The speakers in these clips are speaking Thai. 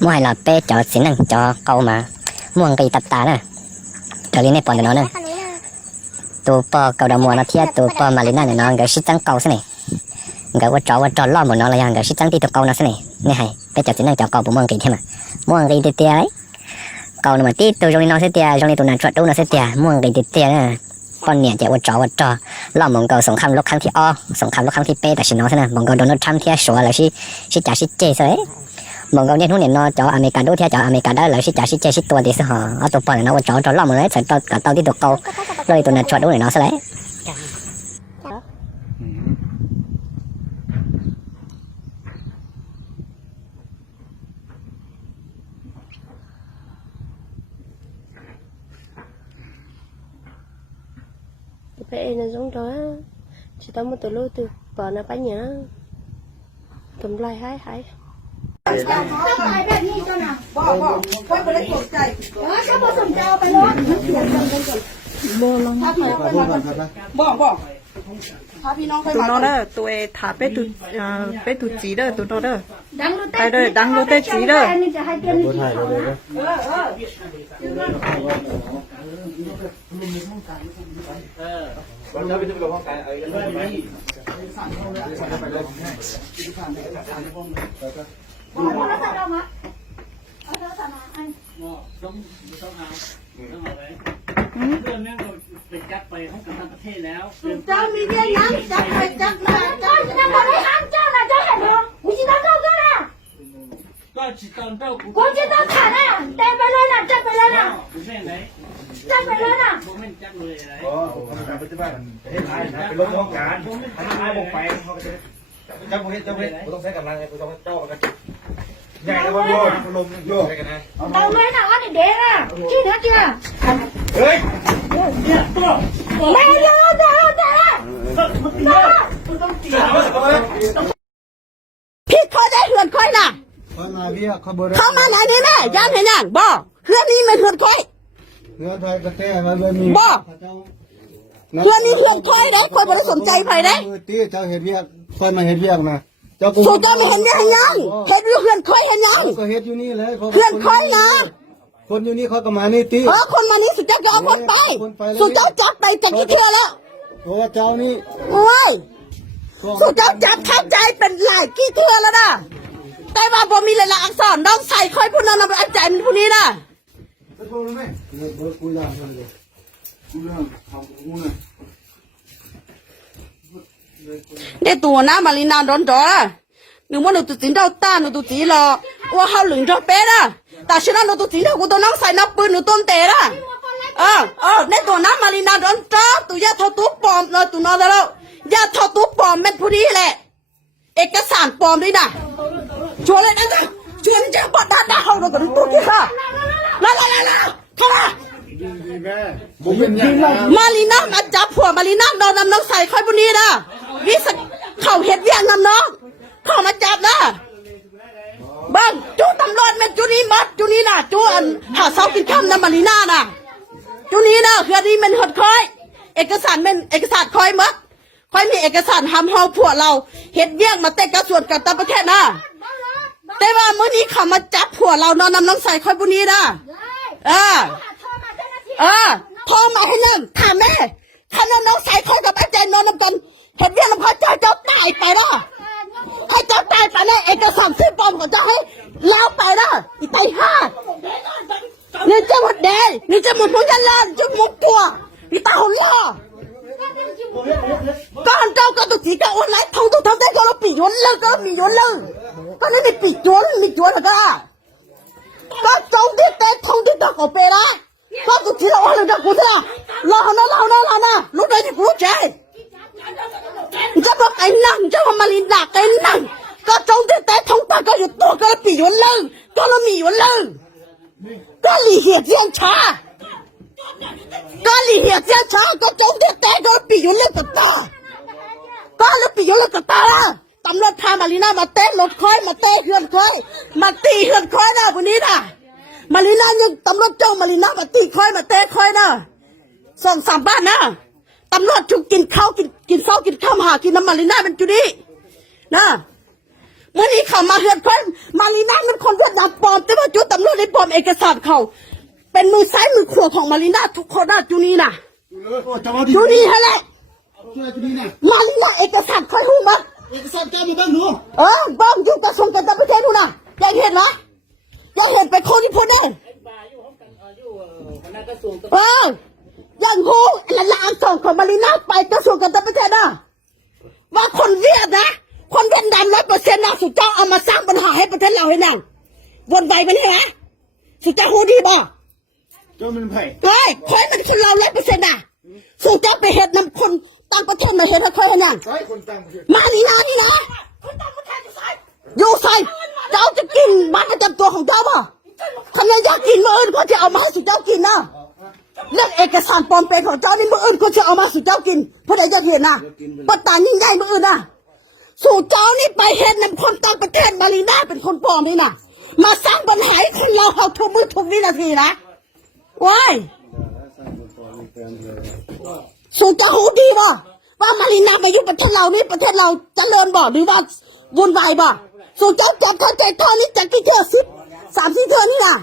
mua hay là pe cho xin năng cho câu mà muông cây tập tá nè cho lên này bọn nó nè tụ po cầu đầu mùa nó thiệt tụ po mà lên này nó cái xích trắng câu thế này cái vật trò lo một nó là yang cái xích trắng tí tụ câu nó thế này nè hay pe cho xin năng cho câu bộ muông cây thế mà muông cây tê tê ấy câu nó mà tí tụ trong này nó sẽ tê trong này tụ nàn chuột đâu nó sẽ tê muông cây tê tê nè con nhện chạy vật trò lo mong cầu sòng khăm lúc khăm thì o sòng khăm lúc khăm thì peแต่ xin nó thế này mong cầu Donald Trump thiệt sủa là xí trả xí chê rồi mong cầuเนี่ยนู้นเนี่ยnó cho America đối theo cho America đó là xí trả xí chê xíตัวthì sao họ ở tụ bọn nó vật trò lo mong đấy sẽ cho cả tao tí tụ câu rồi tụ nàn chuột đâu này nó sẽ đấy vậy là giống đó chỉ tao một từ lôi từ bỏ nó bánh nhá tụm lại hái tụi nó đó tụi thả bé tụi chỉ đó tụi nó đó tại đây đăng lô tê chỉ đóเจ้ามีเรื่องยังจับไปจับมาเจ้าจะนั่งตรงไหนห้ามเจ้านะเจ้าเห็นหรอกูจะต้องเจ้านะก็จะต้องขาดนะเต็มไปเลยนะจับไปเลยนะจับไปเลยนะเป็นรถห้องการถ้าไม่บอกไปเขาก็จะเจ้าพวกนี้กูต้องใช้กำลังไงกูต้องเจ้ากันใหญ่แล้วก็โยนลมโยนกันนะ ตรงเลยนะอันนี้เด็กนะจี้นะจี้เฮ้ยไม่ยอมเจ้าพี่เขาได้เหือนค่อยน่ะเข้ามาไหนนี่แม่ย้ำเห็นยังบ่เหือนนี้ไม่เหือนค่อยบ่เหือนนี้เหือนค่อยนะค่อยไม่ได้สนใจใครนะตีเจ้าเห็นเรียกค่อยมาเห็นเรียกนะเจ้าสู้เจ้าไม่เห็นยังเห็นเหือนค่อยเห็นยังก็เห็นอยู่นี่เลยเหือนค่อยนะคนอยู่นี่เขาก็มานี่ตีคนมานี่สุดเจ้าจะเอาคนไปสุดเจ้าจับไปจากกี่เที่ยวแล้วเพราะว่าเจ้านี่โอ้ยสุดเจ้าจับเข้าใจเป็นหลายกี่เที่ยวแล้วนะแต่ว่าพอมีหลายอักษรต้องใส่ค่อยพูดนั่นเป็นอันใจมันพูดนี้นะเนี่ยตัวน้ำมาลีนานร้อนจ่อหนูว่าหนูตัวจีนเราต้านหนูตัวจีนหรอว่าเขาหลึงจ่อเป๊ะนะแต่ฉันหนูตัวจีนกูตัวน้องใส่น้ำปืนหนูต้นเตะนะเนี่ยตัวน้ำมาลีนานร้อนจ่อตัวยาทอตุ๊ปอมเลยตัวนอนแล้วยาทอตุ๊ปอมเป็นผู้นี้แหละเอกสารปลอมด้วยนะชวนเลยนะจ๊ะชวนจะบดด่าเขาเราตัวตัวที่ค่ะแล้วเข้ามามาลีน่ามาจับผัวมาลีน่าโดนน้องใส่ค่อยบุนี้นะวิสเขาเห็ดเวียงน้องเข้ามาจับนะบ้างจูตำรวจเป็นจูนี้มัดจูนี้นะจูอันหาเสากินข้ามนะมาลีน่านะจูนี้นะคือนี้มันหดค่อยเอกสารเป็นเอกสารค่อยมัดค่อยมีเอกสารทำเฮาผัวเราเห็ดเวียงมาเตะกระส่วนกับต่างประเทศนะแต่ว่าเมื่อนี้เขามาจับผัวเรานอนน้องใส่ค่อยบุนี้นะพ่อมาให้นั่งถามแม่ข้าน้องใส่ค่อยกับอาจารย์นอนกันเห็ดเวียงแล้วพอเจ้าตายไปนะให้เจ้าตายไปนะเอกสารซื้อปลอมของเจ้าให้เล่าไปนะอีไตห้านี่จะหมดแดงนี่จะหมดหัวยันลานจะหมดตัวอีตาหัวล้อก็อันเจ้าก็ตุกจีก็วันไหนทองตุกทำได้ก็เราปีย้อนเลยก็มีย้อนเลยก็นี่มีปีย้อนมีย้อนแล้วก็จงที่เตะทองที่ตะกอบไปละก็ตุกจีเราวันเลยจะกูเถอะเรานะรู้ได้ที่กูใจจะบอกไอ้นั่งจะทำมาลินดักไอ้นั่งก็จงที่เตะทองตะก็อยู่ตัวก็ปีย้อนเลยก็เรามีย้อนเลยก็หลีเหี้ยเจียงช้าก็หลีเหี้ยเจียงช้าก็จงที่เตะก็ปีย้อนเลยกับตาก็แล้วปีย้อนเลยกับตาตำรวจพามาลีน่ามาเตะรถค่อยมาเตะเฮือนค่อยมาตีเฮือนค่อยนะวันนี้นะมาลีน่ายังตำรวจเจ้ามาลีน่ามาตีค่อยมาเตะค่อยนะ2-3บ้านนะตำรวจจุกกินข้าวกินเศร้ากินข้าวหากินน้ำมาลีน่าเป็นจุดนี้นะเมื่อนี้เขามาเฮือนค่อยมาลีน่าเป็นคนเวียด เอกสารเขาเป็นมือซ้ายมือขวาของมาริน่าทุกคนนะจูนี่นะ โอ้เจ้าดี จูนี่ฮะแหละ ช่วยจูนี่นะ มาริน่าเอกสารใครหูมั้ง เอกสารแกมีบ้างหนู บ้องอยู่กระทรวงการต่างประเทศดูนะอยากเห็นไหมอยากเห็นไปคนที่พูดเองอย่างหูและละอันส่งของมาริน่าไปกระทรวงการต่างประเทศนะว่าคนเวียดนะคนเวียดนาม100%นะสุดเจ้าเอามาสร้างปัญหาให้ประเทศเราให้นั่งวนไปมันเหรอสุดเจ้าหูดีบ่ เจ้ามันไผ่ เฮ้ยคอยมันคือเรา100%นะสุดเจ้าไปเห็ดนำคนต่างประเทศมาเห็ดให้คอยให้นั่ง ใช่คนต่างประเทศ มานี่นะอยู่ใส่เจ้าจะกินบัตรประจำตัวของเจ้าป่ะคำนั้นอยากกินมืออื่นก็จะเอามาให้สุดเจ้ากินนะเรื่องเอกสารปลอมแปลงของเจ้านี่มืออื่นก็จะเอามาสุดเจ้ากินเพราะใดจะเห็นนะปัตตายิ่งใหญ่มืออื่นนะสู่เจ้านี่ไปเห็นนำคนต่างประเทศมาลีน่าเป็นคนปลอมนี่นะมาสร้างปัญหาให้คนเราเอาทุกมือทุกวินาทีนะว้ายสู่เจ้าหูดีป่ะว่ามาลีน่าไปอยู่ประเทศเรานี่ประเทศเราเจริญบ่หรือว่าวุ่นวายบ่สู่เจ้าจับเข้าใจท่อนี้จากกี่เท่า3-4เท่านี่นะ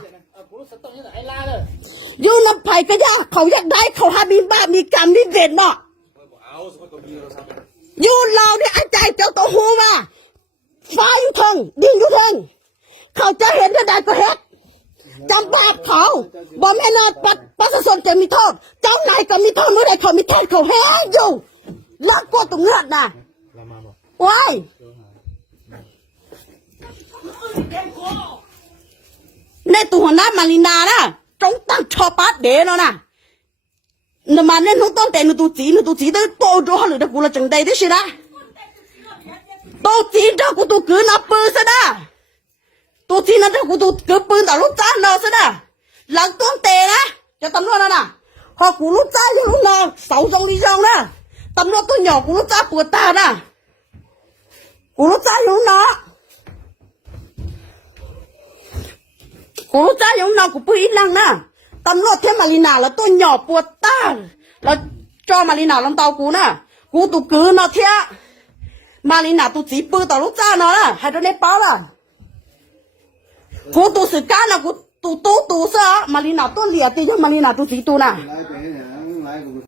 อยู่น้ำไผ่ก็ยากเขาอยากได้เขาหามีบ้ามีกรรมมีเวรบ่อยู่เราเนี่ยอาจารย์เจ้าตัวหูมาฟ้าอยู่เทิงดินอยู่เทิงเขาจะเห็นจะได้ก็เห็นจำบาปเขาบ่แม่นประชาชนจะมีโทษเจ้านายก็มีโทษเมื่อใดเขามีโทษเขาแห้งอยู่ลักกว่าตรงเงือดนะว้ายในตัวหัวหน้ามารินานะจงตั้งชอปัดเดนนะนมาเนี่ยนุ่งต้องแต่นุ่งตัวจีได้โตโดหรือได้กูละจังได้ได้สินะโตจีเจ้ากูตัวกือนับปืนซะนะตัวจีนั่นเจ้ากูตัวกือปืนแต่ลูกจ้าเนาะซะนะหลังต้องเตะนะจะตำรวจนะพอกูลูกจ้าอยู่ลูกนอนเสาตรงนี้จองนะตำรวจตัวหยอกกูลูกจ้าปวดตานะกูลูกจ้าอยู่เนาะกูรู้จักอย่างนั้นกูพูดอีกลังนะตำรวจเทมารินาแล้วตัวหยอบปวดตาแล้วจอมารินาลำเตากูนะกูตุกือเนาะเทียมารินาตุจีปืนต่อลูกจ้าเนาะให้ตัวเนปาล่ะกูตุสึกานะกูตุซะมารินาตัวเหลี่ยตีจมารินาตุจีตูนะ ไล่ไปเนี่ยไล่กู